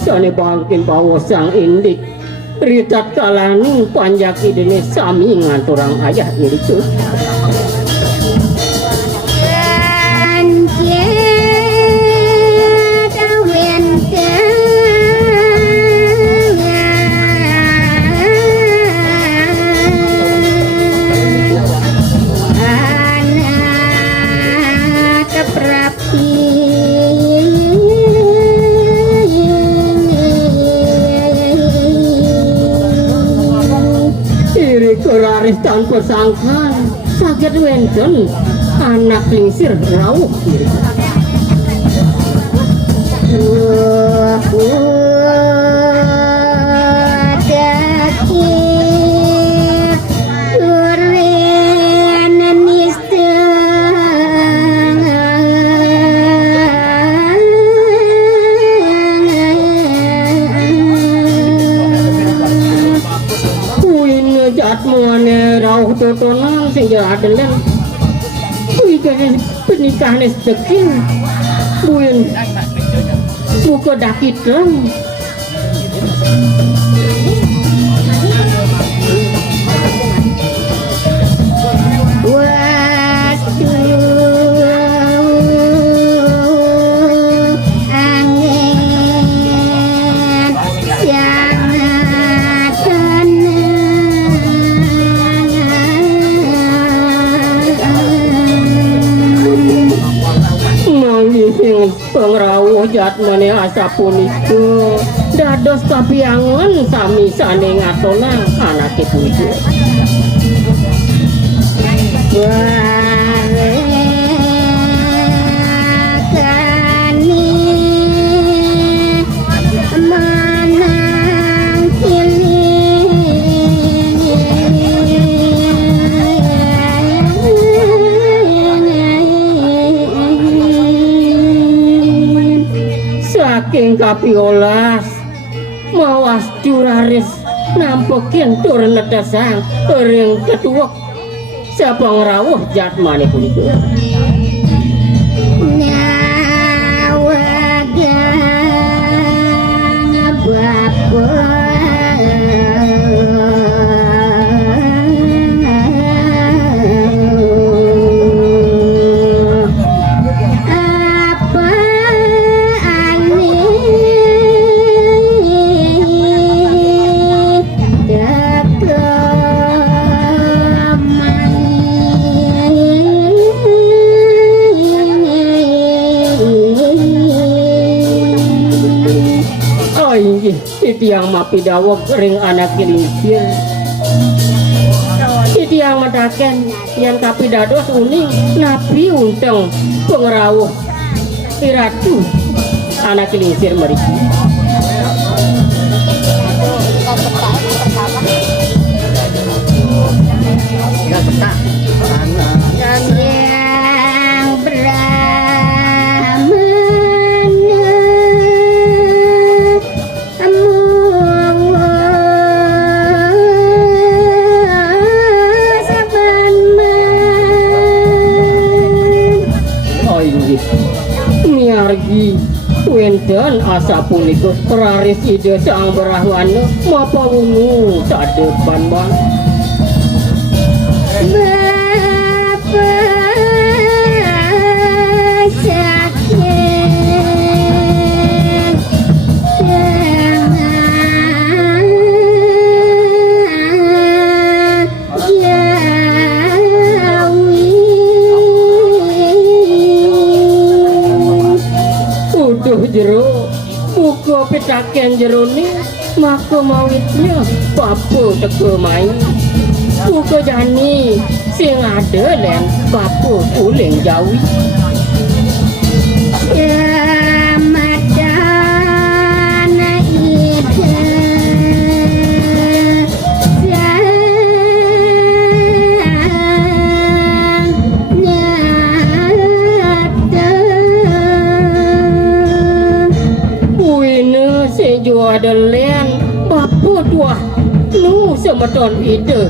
sane bangkin pawosang indik ritat kalani panjak idene sami nganturang ayah iriku Raris tanpa sangkan sakit wenten anak lingsir rawuh rauh totonan sehingga adalah kuikan pernikahan sedekil buin buka dakitran pengrawuh jatmane asapun itu dados tapi angen sami sane ngatona anak itu saking kapiolas mawas curaris nampokin tur nedasang ring ketuwek siapa ngerawuh jatmane punika nyawagang bapak yang mapidawog ring anak kilingsir itu yang mataken yang tapi dados uning nabi unteng pengrawuh iratu anak kilingsir meriki yang miargi wenten asa punika peraris ide sang berahwana mapa wungu sadepan bang jero buka pitaken jerone maka mawitnya papo teko main buka jani sing ada len papo uling jawi ya madana ide ada len papo tua nu semeton ide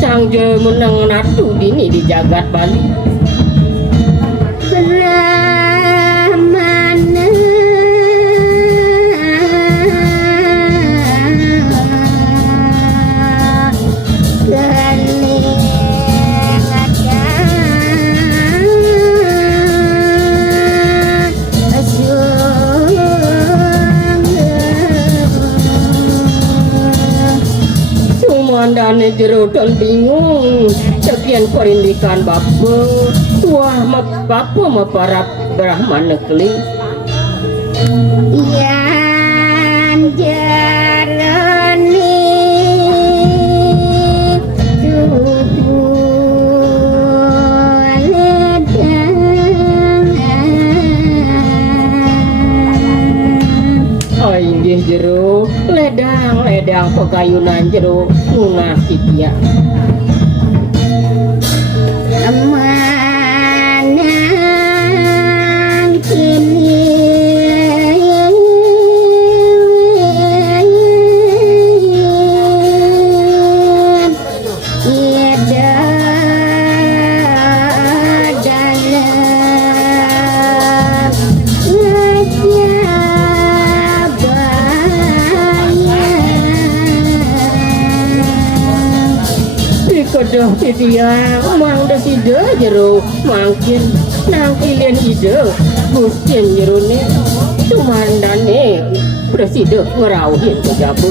sang je menang natu dini di jagat Bali Brahmana Sumandane jero dan bingung sekian perindikan bapa wah bapa maparap Brahman negeri yan jarani inggih jero ledang pegayunan jero ngungah kitia manang kini kedah dia mang da sida jero mangkin nang kilian ide Gusten jero ni sumandane presiden ngerawin ke jabu